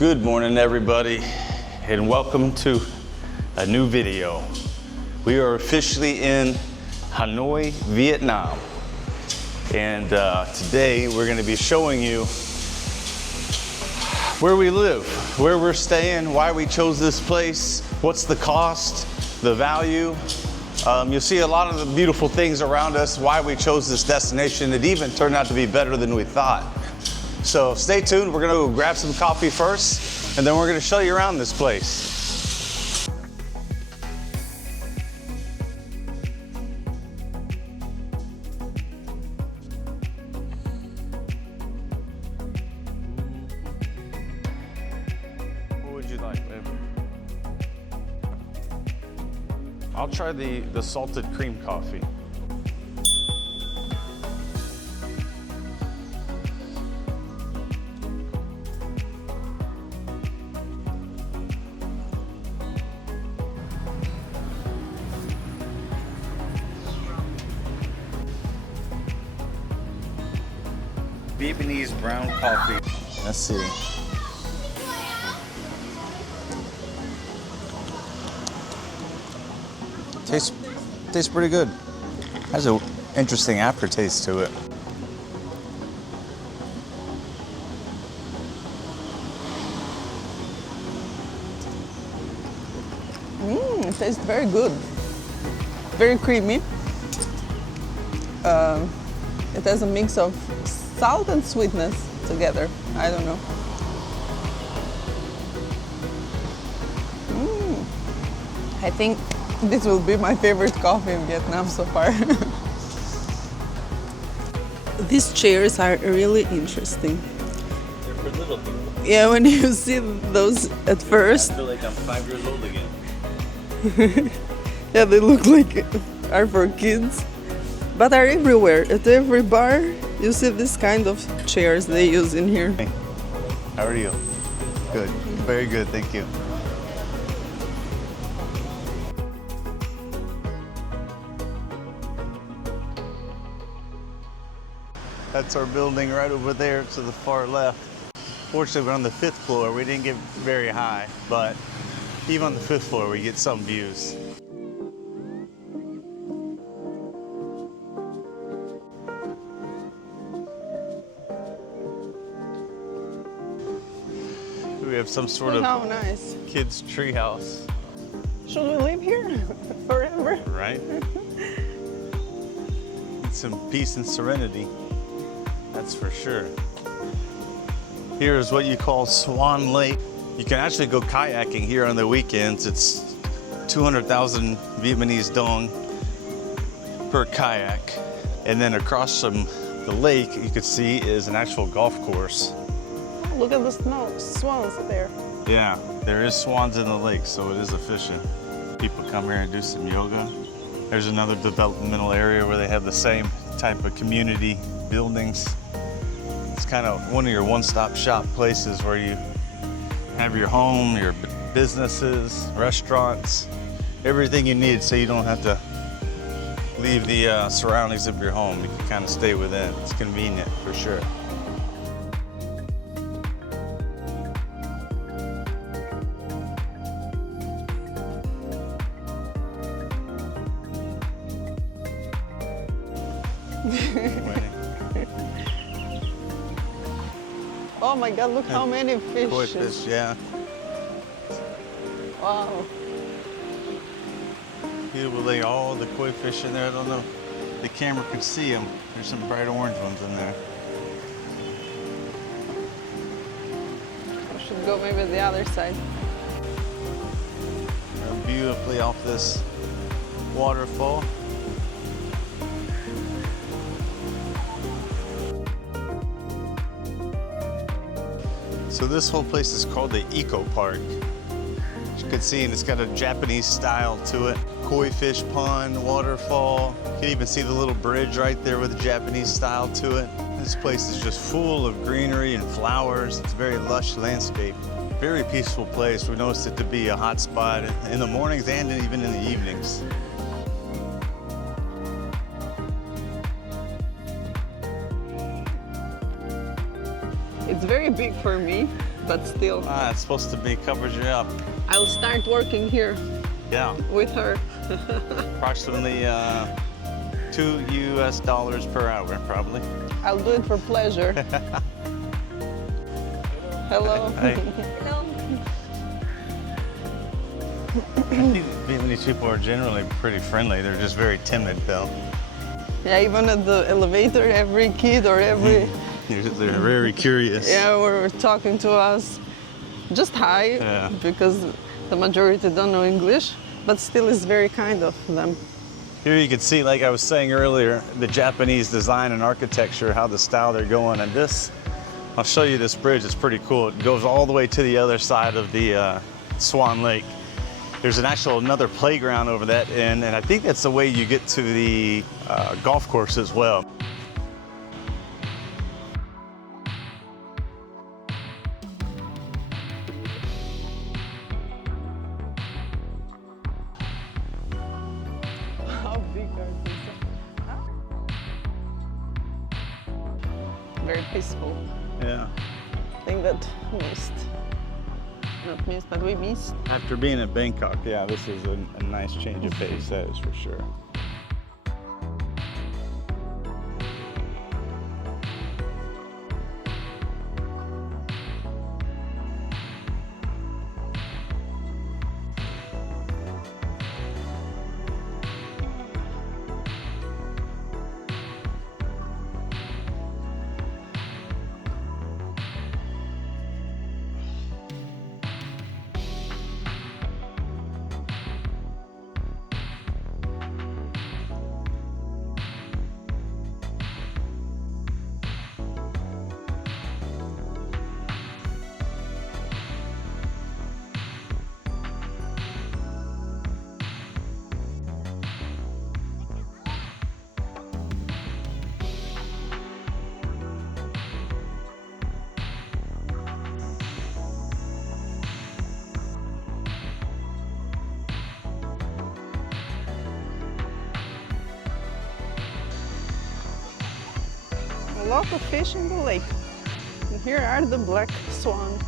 Good morning, everybody, and welcome to a new video. We are officially in Hanoi, Vietnam, and today we're going to be showing you where we live, where we're staying, why we chose this place, what's the cost, the value. You'll see a lot of the beautiful things around us, why we chose this destination. It even turned out to be better than we thought. So stay tuned. We're gonna go grab some coffee first, and then we're gonna show you around this place. What would you like, babe? I'll try the salted cream coffee. Vietnamese brown coffee. Let's see. Tastes pretty good. Has an interesting aftertaste to it. It tastes very good. Very creamy. It has a mix of salt and sweetness together. I don't know. I think this will be my favorite coffee in Vietnam so far. These chairs are really interesting. They're for little people. Yeah, when you see those at first. I feel like I'm 5 years old again. Yeah, they look like are for kids, but are everywhere. At every bar, you see this kind of chairs they use in here. Hey, how are you? Good. Very good, thank you. That's our building right over there to the far left. Fortunately, we're on the 5th floor. We didn't get very high, but even on the 5th floor, we get some views. We have some sort of nice. kids' tree house. Should we live here forever? Right? Need some peace and serenity, that's for sure. Here is what you call Swan Lake. You can actually go kayaking here on the weekends. It's 200,000 Vietnamese dong per kayak. And then across from the lake, you can see is an actual golf course. Look at the swans there. Yeah, there is swans in the lake, so it is efficient. People come here and do some yoga. There's another developmental area where they have the same type of community buildings. It's kind of one of your one-stop shop places where you have your home, your businesses, restaurants, everything you need so you don't have to leave the surroundings of your home. You can kind of stay within. It's convenient for sure. Oh my God, look how many fish. Koi fish, yeah. Wow. Beautiful, they all the koi fish in there. I don't know if the camera can see them. There's some bright orange ones in there. We should go maybe the other side. They're beautifully off this waterfall. So this whole place is called the Ecopark. As you can see, and it's got a Japanese style to it. Koi fish pond, waterfall. You can even see the little bridge right there with a Japanese style to it. This place is just full of greenery and flowers. It's a very lush landscape. Very peaceful place. We noticed it to be a hot spot in the mornings and even in the evenings. It's very big for me, but still. It's supposed to be covers you up. I'll start working here Yeah, with her. approximately $2 US per hour, probably. I'll do it for pleasure. Hello. Hi. I think Vietnamese people are generally pretty friendly. They're just very timid, though. Yeah, even at the elevator, every kid or every... They're very curious. Yeah, were talking to us. Just hi, Yeah. because the majority don't know English, but still is very kind of them. Here you can see, like I was saying earlier, the Japanese design and architecture, how the style they're going. And this, I'll show you this bridge. It's pretty cool. It goes all the way to the other side of the Swan Lake. There's another playground over that end, and I think that's the way you get to the golf course as well. How big are these? Very peaceful. Yeah. I think that not missed, but we missed. After being in Bangkok, yeah, this is a nice change of pace, that is for sure. A lot of fish in the lake. And here are the black swan.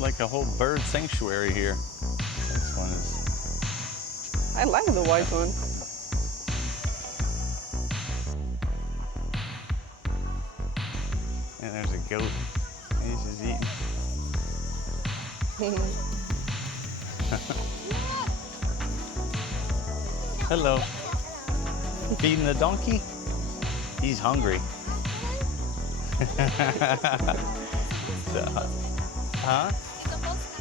Like a whole bird sanctuary here. This one is. I like the white one. And there's a goat. He's just eating. Hello. Feeding the donkey? He's hungry. Huh?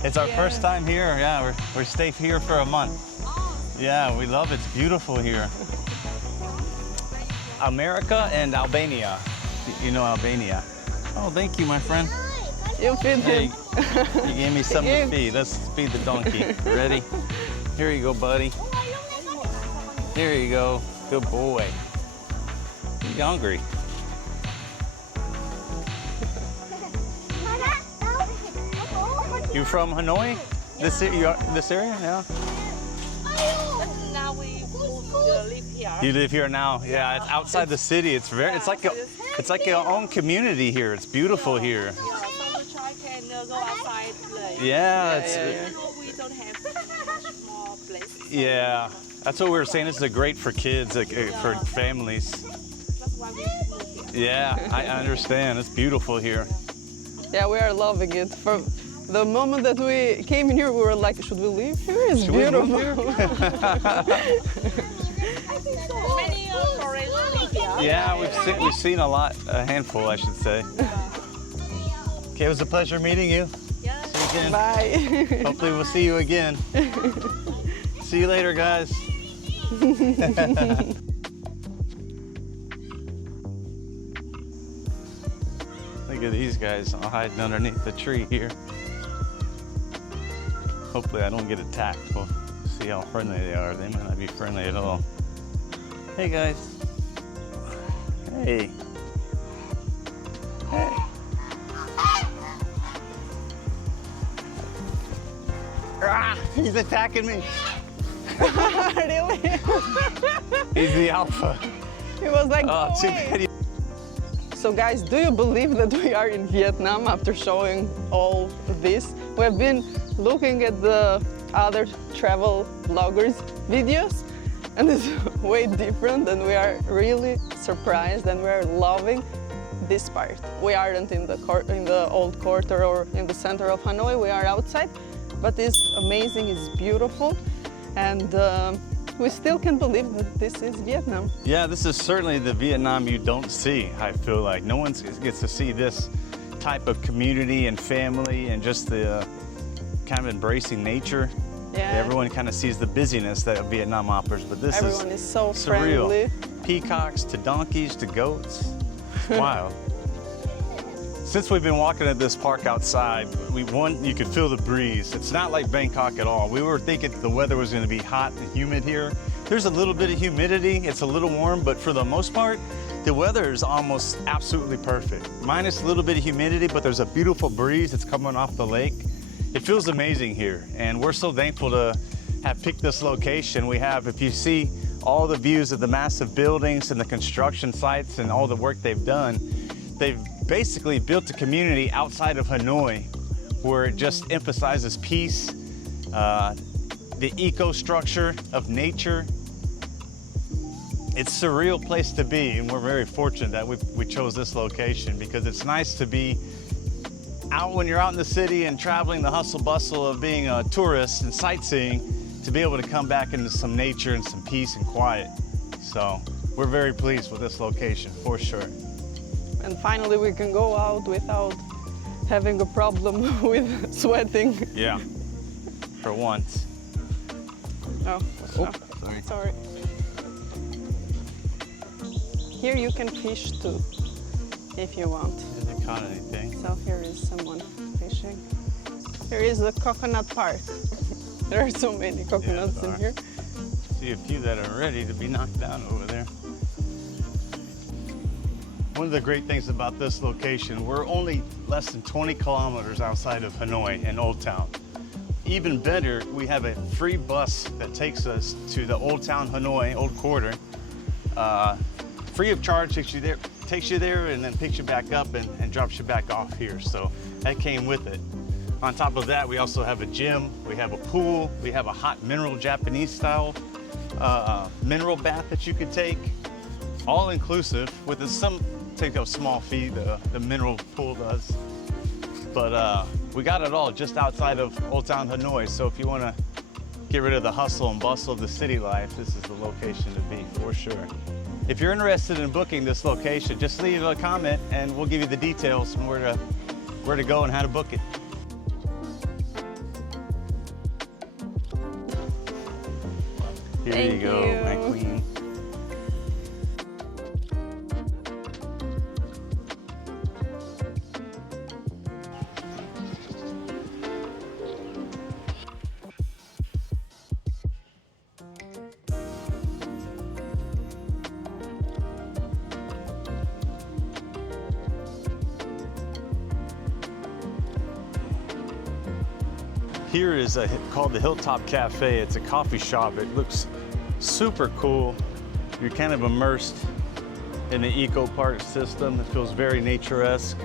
It's our first time here. Yeah, we stay here for a month. Yeah, we love it. It's beautiful here. America and Albania. You know Albania. Oh, thank you, my friend. You feed Hey, him. you gave me something to feed. Let's feed the donkey. Ready? Here you go, buddy. Here you go. Good boy. He's hungry. You from Hanoi? This area? Yeah. Now we live here. You live here now? Yeah. It's outside the city. It's like your own community here. It's beautiful here. Some child can go outside play. Yeah. We don't have small place. Yeah. That's what we were saying. This is great for kids, for families. That's why we moved here. Yeah, I understand. It's beautiful here. Yeah, we are loving it. From the moment that we came in here, we were like, should we live here? It's Should we move beautiful. Many foreigners live here. Yeah, we've seen a lot, a handful, I should say. Okay, it was a pleasure meeting you. Yeah. See you again. Bye. Hopefully we'll see you again. See you later, guys. Like Look at these guys all hiding underneath the tree here. Hopefully I don't get attacked. We'll see how friendly they are. They might not be friendly at all. Hey guys. Hey. Hey. Ah, he's attacking me. Really? He's the alpha. He was like, Oh, "Go too away." bad. So guys, do you believe that we are in Vietnam after showing all this? We have been looking at the other travel vloggers videos and it's way different, and we are really surprised and we are loving this part. We aren't in the old quarter or in the center of Hanoi, we are outside, but it's amazing, it's beautiful, and we still can't believe that this is Vietnam. Yeah, this is certainly the Vietnam you don't see, I feel like. No one gets to see this type of community and family and just the kind of embracing nature. Yeah. Everyone kind of sees the busyness that Vietnam offers, but this Everyone is so surreal. friendly. Peacocks to donkeys to goats. Wow. Since we've been walking at this park outside, you could feel the breeze. It's not like Bangkok at all. We were thinking the weather was going to be hot and humid here. There's a little bit of humidity. It's a little warm, but for the most part, the weather is almost absolutely perfect. Minus a little bit of humidity, but there's a beautiful breeze that's coming off the lake. It feels amazing here, and we're so thankful to have picked this location. We have, if you see all the views of the massive buildings and the construction sites and all the work they've done, they've basically built a community outside of Hanoi where it just emphasizes peace, the eco structure of nature. It's a surreal place to be, and we're very fortunate that we chose this location, because it's nice to be out when you're out in the city and traveling the hustle bustle of being a tourist and sightseeing, to be able to come back into some nature and some peace and quiet. So we're very pleased with this location, for sure. And finally we can go out without having a problem with sweating. Yeah, for once. Oh, sorry. Here you can fish too, if you want. Haven't caught anything. So here is someone fishing. Here is the coconut park. There are so many coconuts in here. See a few that are ready to be knocked down over there. One of the great things about this location, we're only less than 20 kilometers outside of Hanoi in Old Town. Even better, we have a free bus that takes us to the Old Town Hanoi, Old Quarter. Free of charge, takes you there and then picks you back up and drops you back off here. So that came with it. On top of that, we also have a gym, we have a pool, we have a hot mineral Japanese style mineral bath that you could take, all inclusive, with take a small fee, the mineral pool does. But we got it all just outside of Old Town Hanoi. So if you want to get rid of the hustle and bustle of the city life, this is the location to be, for sure. If you're interested in booking this location, just leave a comment and we'll give you the details on where to go and how to book it. Here Thank you go, you. my queen. Here is called the Hilltop Cafe. It's a coffee shop. It looks super cool. You're kind of immersed in the Ecopark system. It feels very nature-esque.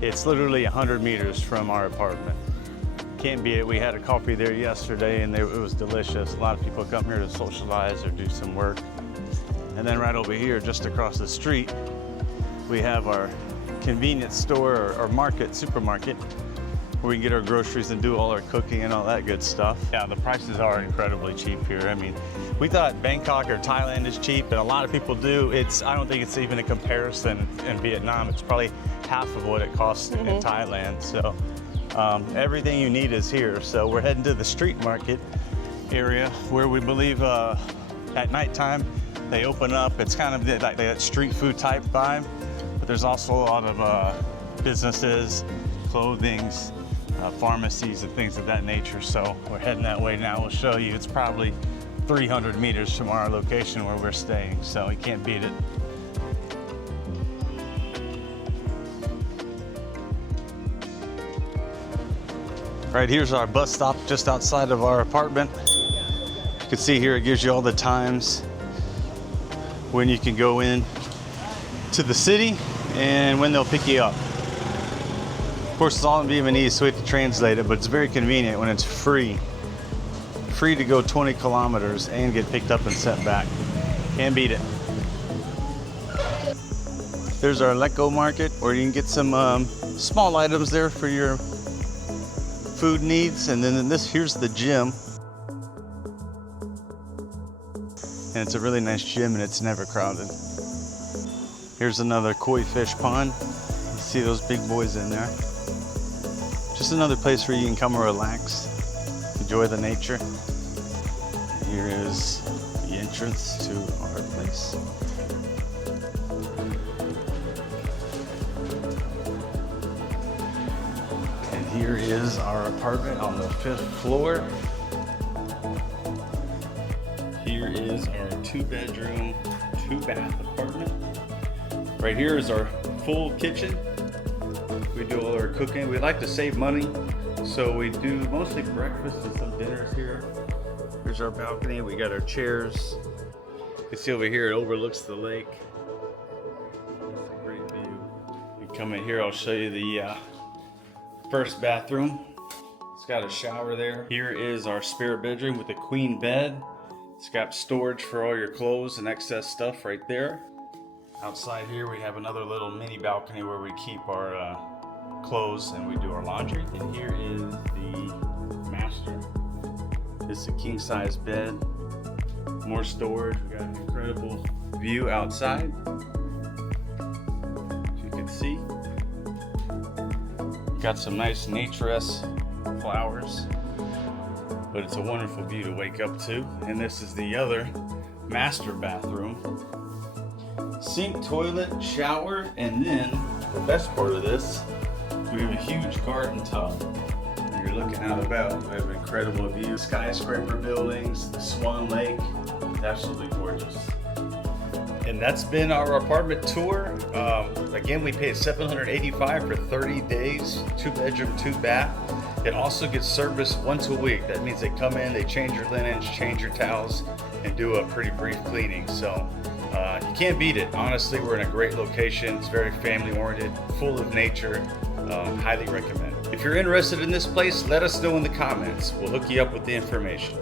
It's literally 100 meters from our apartment. Can't beat it. We had a coffee there yesterday and it was delicious. A lot of people come here to socialize or do some work. And then right over here, just across the street, we have our convenience store or market, supermarket, where we can get our groceries and do all our cooking and all that good stuff. Yeah, the prices are incredibly cheap here. I mean, we thought Bangkok or Thailand is cheap, and a lot of people do. I don't think it's even a comparison in Vietnam. It's probably half of what it costs in Thailand. So everything you need is here. So we're heading to the street market area where we believe at nighttime they open up. It's kind of like that street food type vibe, but there's also a lot of businesses, clothings, pharmacies, and things of that nature. So we're heading that way now. We'll show you. It's probably 300 meters from our location where we're staying, so you can't beat it. Right, here's our bus stop just outside of our apartment. You can see here it gives you all the times when you can go in to the city and when they'll pick you up. Of course, it's all in Vietnamese, so we have to translate it, but it's very convenient when it's free. Free to go 20 kilometers and get picked up and sent back. Can't beat it. There's our Eco market where you can get some small items there for your food needs, and then here's the gym, and it's a really nice gym and it's never crowded. Here's another koi fish pond. You see those big boys in there. Just another place where you can come and relax, enjoy the nature. Here is the entrance to our place. Here is our apartment on the 5th floor. Here is our 2-bedroom, 2-bath apartment. Right here is our full kitchen. We do all our cooking. We like to save money, so we do mostly breakfast and some dinners here. Here's our balcony. We got our chairs. You can see over here it overlooks the lake. Great view. You come in here, I'll show you the first bathroom. It's got a shower there. Here is our spare bedroom with a queen bed. It's got storage for all your clothes and excess stuff right there. Outside here we have another little mini balcony where we keep our clothes and we do our laundry. And here is the master. It's a king size bed. More storage. We got an incredible view outside, as you can see. Got some nice nature-esque flowers, but it's a wonderful view to wake up to. And this is the other master bathroom. Sink, toilet, shower, and then the best part of this, we have a huge garden tub. When you're looking out about, we have an incredible view. Skyscraper buildings, the Swan Lake, it's absolutely gorgeous. And that's been our apartment tour. Again, we paid $785 for 30 days, 2-bedroom, 2-bath. It also gets serviced once a week. That means they come in, they change your linens, change your towels, and do a pretty brief cleaning. So you can't beat it. Honestly, we're in a great location. It's very family oriented, full of nature. Highly recommend it. If you're interested in this place, let us know in the comments. We'll hook you up with the information.